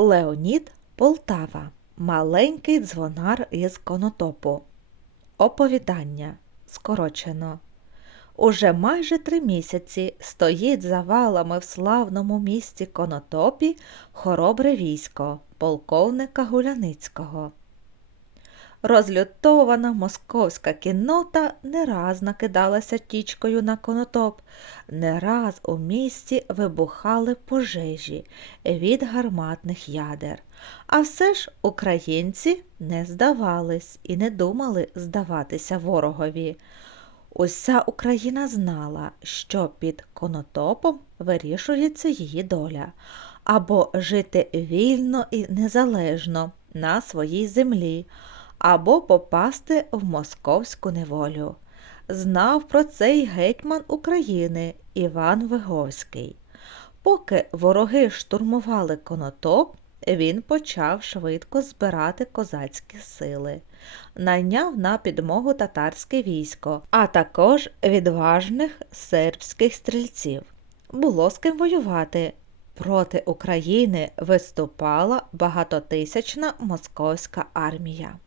Леонід Полтава. Маленький дзвонар із конотопу. Оповідання. Скорочено. Уже майже три місяці стоїть за валами в славному місті Конотопі хоробре військо полковника Гуляницького. Розлютована московська кіннота не раз накидалася тічкою на конотоп, не раз у місті вибухали пожежі від гарматних ядер. А все ж українці не здавались і не думали здаватися ворогові. Уся Україна знала, що під конотопом вирішується її доля, або жити вільно і незалежно на своїй землі, або попасти в московську неволю. Знав про це й гетьман України Іван Виговський. Поки вороги штурмували конотоп, він почав швидко збирати козацькі сили, найняв на підмогу татарське військо, а також відважних сербських стрільців. Було з ким воювати. Проти України виступала багатотисячна московська армія.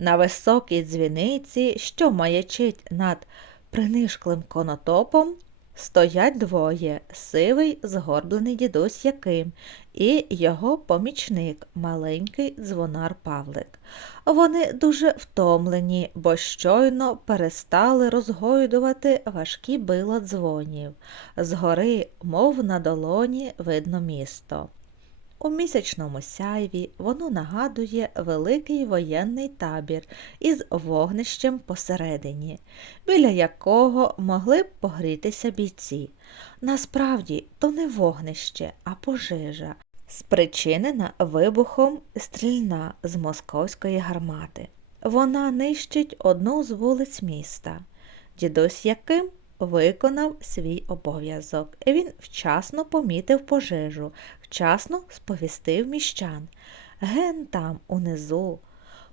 На високій дзвіниці, що маячить над принишклим конотопом, стоять двоє сивий згорблений дідусь Яким і його помічник, маленький дзвонар Павлик. Вони дуже втомлені, бо щойно перестали розгойдувати важкі била дзвонів. Згори, мов на долоні, видно місто. У місячному сяйві воно нагадує великий воєнний табір із вогнищем посередині, біля якого могли б погрітися бійці. Насправді, то не вогнище, а пожежа, спричинена вибухом стрільна з московської гармати. Вона нищить одну з вулиць міста. Дідусь яким виконав свій обов'язок. Він вчасно помітив пожежу, вчасно сповістив міщан. Ген там, унизу,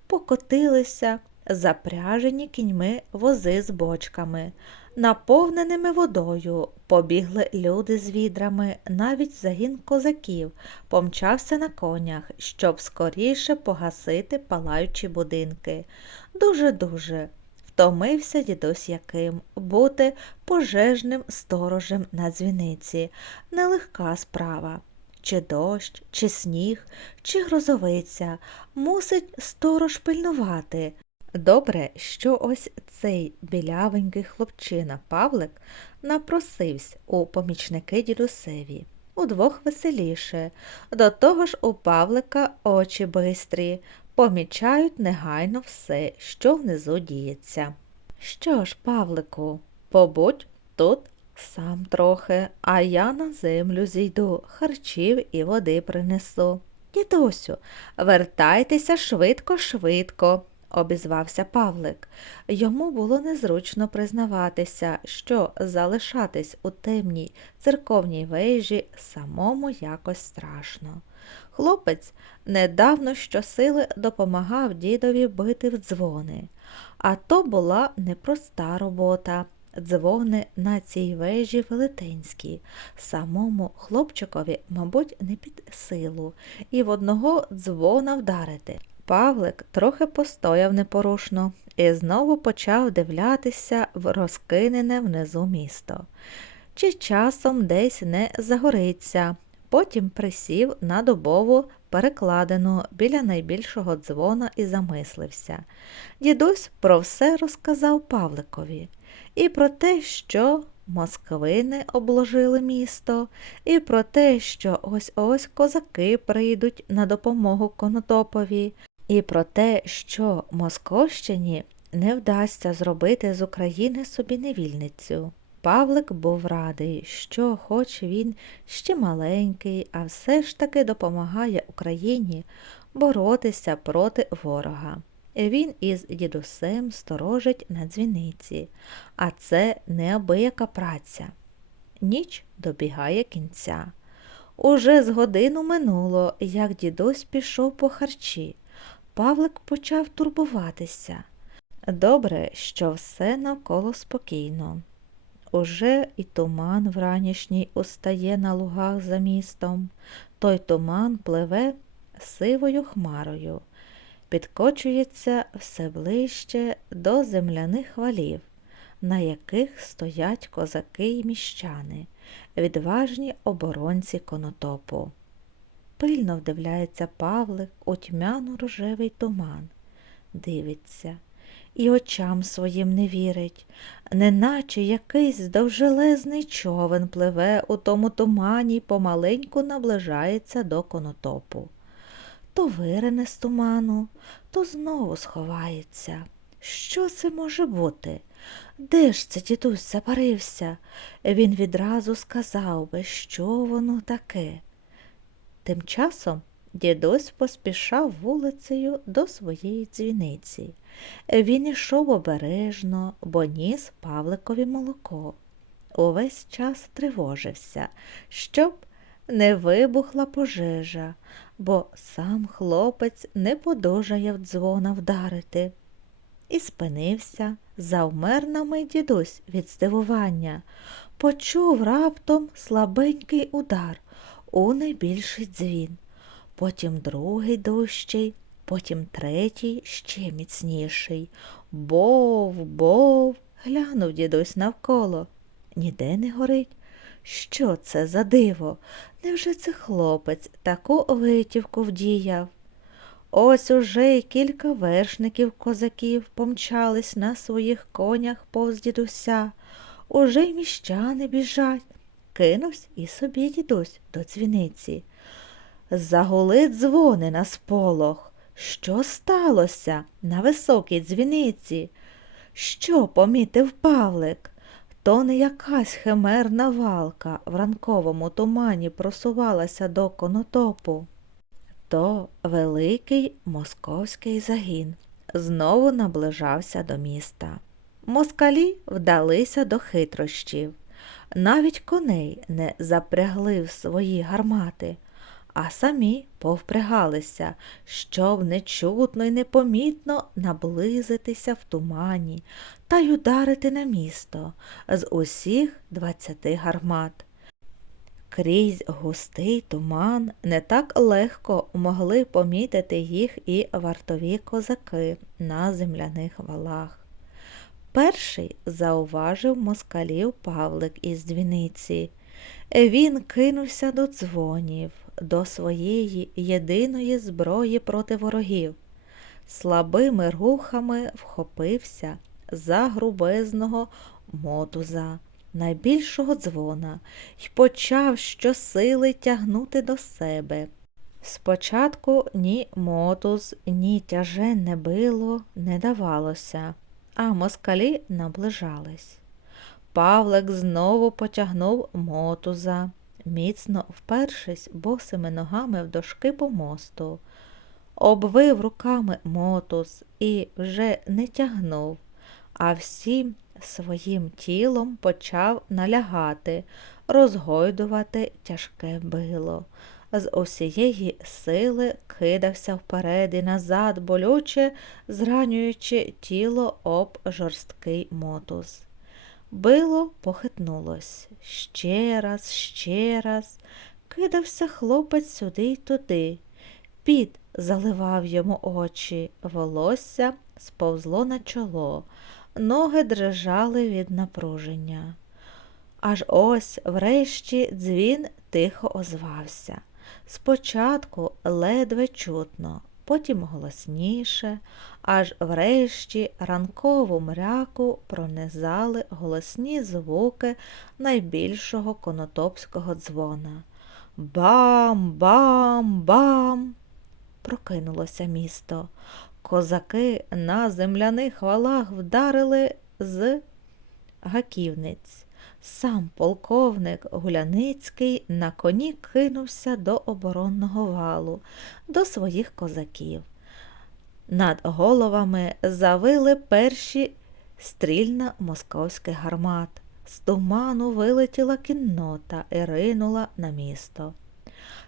покотилися запряжені кіньми вози з бочками, наповненими водою, побігли люди з відрами, навіть загін козаків помчався на конях, щоб скоріше погасити палаючі будинки. Дуже-дуже втомився дідусь яким бути пожежним сторожем на дзвіниці. Нелегка справа. Чи дощ, чи сніг, чи грозовиця мусить сторож пильнувати. Добре, що ось цей білявенький хлопчина Павлик напросився у помічники дідусеві. Удвох веселіше. До того ж у Павлика очі бистрі, помічають негайно все, що внизу діється. Що ж, Павлику, побудь тут сам трохи, а я на землю зійду, харчів і води принесу. Дідусю, вертайтеся швидко-швидко, обізвався Павлик. Йому було незручно признаватися, що залишатись у темній церковній вежі самому якось страшно. Хлопець недавно щосили допомагав дідові бити в дзвони, а то була непроста робота. Дзвони на цій вежі велетенські, самому хлопчикові, мабуть, не під силу, і в одного дзвона вдарити. Павлик трохи постояв непорушно і знову почав дивлятися в розкинене внизу місто. Чи часом десь не загориться, потім присів на добову перекладину біля найбільшого дзвона і замислився. Дідусь про все розказав Павликові і про те, що москвини обложили місто, і про те, що ось ось козаки прийдуть на допомогу Конотопові, і про те, що Московщині не вдасться зробити з України собі невільницю. Павлик був радий, що, хоч він ще маленький, а все ж таки допомагає Україні боротися проти ворога. Він із дідусем сторожить на дзвіниці, а це неабияка праця. Ніч добігає кінця. Уже з годину минуло, як дідусь пішов по харчі. Павлик почав турбуватися. Добре, що все навколо спокійно. Уже і туман вранішній устає на лугах за містом. той туман пливе сивою хмарою, підкочується все ближче до земляних валів, на яких стоять козаки й міщани, відважні оборонці конотопу. Пильно вдивляється Павлик у тьмяно рожевий туман, дивиться і очам своїм не вірить, неначе якийсь довжелезний човен пливе у тому тумані й помаленьку наближається до конотопу. То вирине з туману, то знову сховається. Що це може бути? Де ж це дідусь запарився? Він відразу сказав би, що воно таке. Тим часом дідусь поспішав вулицею до своєї дзвіниці. Він ішов обережно, бо ніс Павликові молоко. Увесь час тривожився, щоб не вибухла пожежа, бо сам хлопець не подужає в дзвона вдарити. І спинився, завмер на дідусь від здивування, почув раптом слабенький удар у найбільший дзвін, потім другий дужчий, потім третій ще міцніший. Бов, бов, глянув дідусь навколо. Ніде не горить. Що це за диво? Невже це хлопець таку витівку вдіяв? Ось уже й кілька вершників козаків помчались на своїх конях повз дідуся. Уже й міщани біжать. Кинувсь і собі дідусь до дзвіниці. Загули дзвони на сполох. Що сталося на високій дзвіниці? Що помітив Павлик? То не якась химерна валка в ранковому тумані просувалася до конотопу. То великий московський загін знову наближався до міста. Москалі вдалися до хитрощів. Навіть коней не запрягли в свої гармати, а самі повпрягалися, щоб нечутно й непомітно наблизитися в тумані та й ударити на місто з усіх двадцяти гармат. Крізь густий туман не так легко могли помітити їх і вартові козаки на земляних валах. Перший зауважив москалів Павлик із дзвіниці. Він кинувся до дзвонів, до своєї єдиної зброї проти ворогів. Слабими рухами вхопився за грубезного мотуза, найбільшого дзвона, й почав щосили тягнути до себе. Спочатку ні мотуз, ні тяженне било не давалося, а москалі наближались. Павлик знову потягнув мотуза, міцно впершись босими ногами в дошки помосту, обвив руками мотуз і вже не тягнув, а всім своїм тілом почав налягати, розгойдувати тяжке било. З усієї сили кидався вперед і назад, болюче зранюючи тіло об жорсткий мотуз. Било похитнулось. Ще раз, ще раз. Кидався хлопець сюди й туди. Піт заливав йому очі, волосся сповзло на чоло, ноги дрижали від напруження. Аж ось врешті дзвін тихо озвався. Спочатку ледве чутно, потім голосніше, аж врешті ранкову мряку пронизали голосні звуки найбільшого конотопського дзвона. Бам, бам, бам. Прокинулося місто. Козаки на земляних валах вдарили з гаківниць. Сам полковник Гуляницький на коні кинувся до оборонного валу, до своїх козаків. Над головами завили перші стрільна московських гармат. З туману вилетіла кіннота і ринула на місто.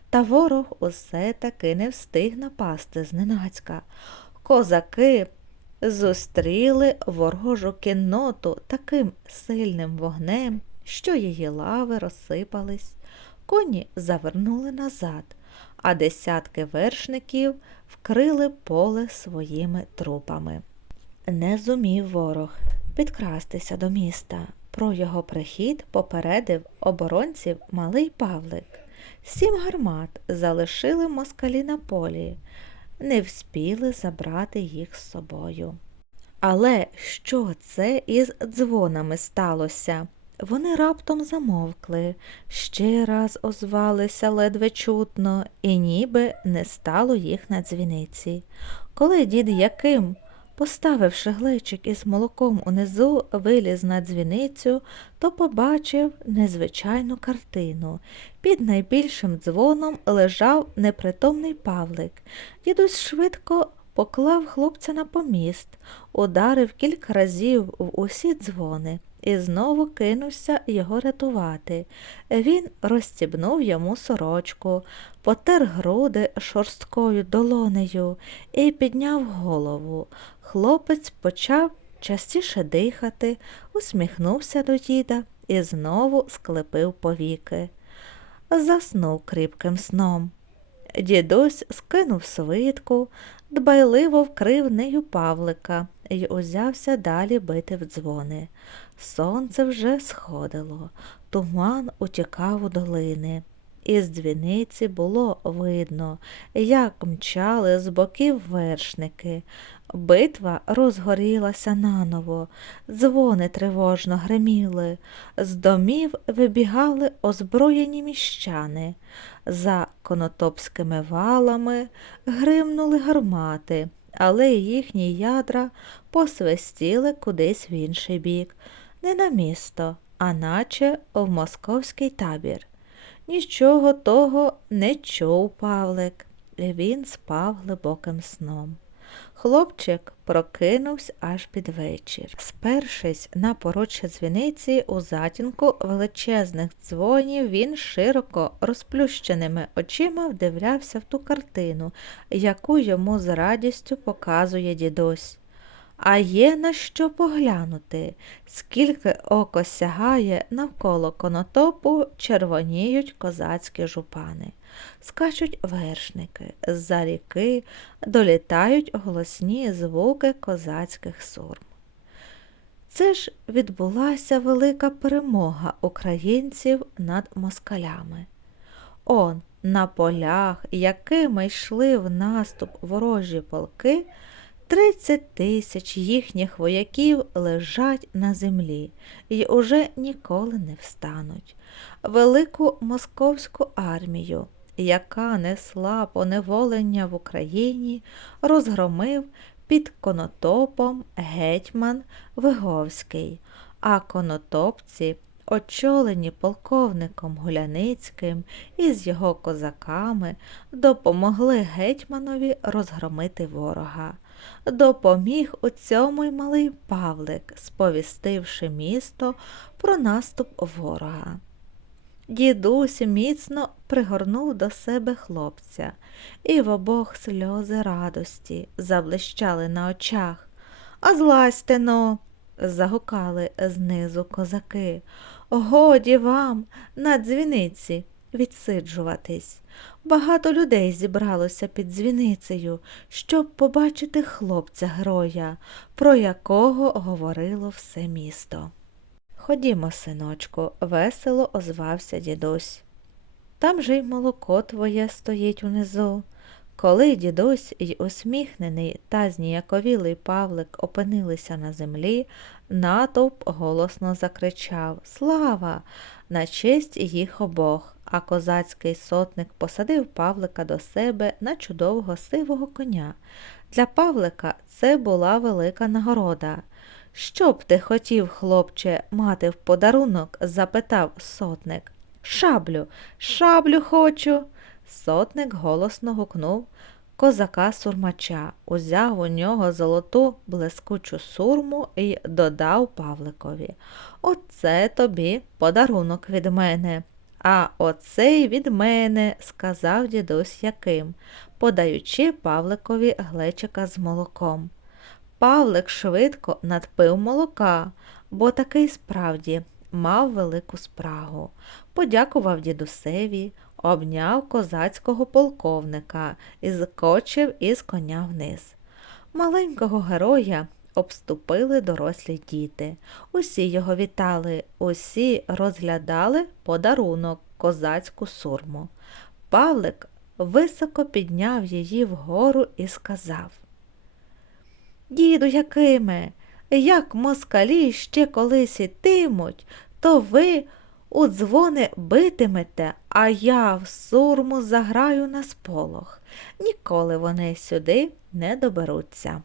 Та ворог усе таки не встиг напасти зненацька. Козаки зустріли ворожу кінноту таким сильним вогнем, що її лави розсипались, коні завернули назад, а десятки вершників вкрили поле своїми трупами. Не зумів ворог підкрастися до міста. Про його прихід попередив оборонців малий Павлик. Сім гармат залишили москалі на полі, не вспіли забрати їх з собою. Але що це із дзвонами сталося? Вони раптом замовкли, ще раз озвалися ледве чутно, і ніби не стало їх на дзвіниці. Коли дід Яким, поставивши глечик із молоком унизу, виліз на дзвіницю, то побачив незвичайну картину. Під найбільшим дзвоном лежав непритомний Павлик. Дідусь швидко поклав хлопця на поміст, ударив кілька разів в усі дзвони і знову кинувся його рятувати. Він розстібнув йому сорочку, потер груди шорсткою долонею і підняв голову. Хлопець почав частіше дихати, усміхнувся до діда і знову склепив повіки. Заснув кріпким сном. Дідусь скинув свитку, дбайливо вкрив нею Павлика і узявся далі бити в дзвони. Сонце вже сходило, туман утікав у долини. Із дзвіниці було видно, як мчали з боків вершники. Битва розгорілася наново, дзвони тривожно гриміли, з домів вибігали озброєні міщани. За конотопськими валами гримнули гармати, але їхні ядра посвистіли кудись в інший бік, не на місто, а наче в московський табір. Нічого того не чув Павлик. Він спав глибоким сном. Хлопчик прокинувся аж під вечір. Спершись на порочі дзвіниці у затінку величезних дзвонів, він широко розплющеними очима вдивлявся в ту картину, яку йому з радістю показує дідусь. А є на що поглянути, скільки око сягає навколо конотопу, червоніють козацькі жупани, скачуть вершники, з-за ріки долітають голосні звуки козацьких сурм. Це ж відбулася велика перемога українців над москалями. Он на полях, якими йшли в наступ ворожі полки, Тридцять тисяч їхніх вояків лежать на землі і уже ніколи не встануть. Велику московську армію, яка несла поневолення в Україні, розгромив під конотопом гетьман Виговський, а конотопці, очолені полковником Гуляницьким і з його козаками, допомогли гетьманові розгромити ворога. Допоміг у цьому й малий Павлик, сповістивши місто про наступ ворога. Дідусь міцно пригорнув до себе хлопця, і в обох сльози радості заблищали на очах. А злазьте но, загукали знизу козаки. Годі вам на дзвіниці відсиджуватись. Багато людей зібралося під дзвіницею, щоб побачити хлопця героя, про якого говорило все місто. Ходімо, синочку, весело озвався дідусь. Там же й молоко твоє стоїть унизу. Коли дідусь й усміхнений та зніяковілий Павлик опинилися на землі, натовп голосно закричав Слава! на честь їх обох а козацький сотник посадив Павлика до себе на чудового сивого коня. Для Павлика це була велика нагорода. Що б ти хотів, хлопче, мати в подарунок? запитав сотник. Шаблю, шаблю хочу. Сотник голосно гукнув козака сурмача, узяв у нього золоту блискучу сурму і додав Павликові. Оце тобі подарунок від мене. А оцей від мене, сказав дідусь Яким, подаючи Павликові глечика з молоком. Павлик швидко надпив молока, бо такий справді мав велику спрагу. Подякував дідусеві, обняв козацького полковника і скочив із коня вниз. Маленького героя обступили дорослі діти. Усі його вітали, усі розглядали подарунок козацьку сурму. Павлик високо підняв її вгору і сказав Діду Якиме, як москалі ще колись ітимуть, то ви у дзвони битимете, а я в сурму заграю на сполох. Ніколи вони сюди не доберуться.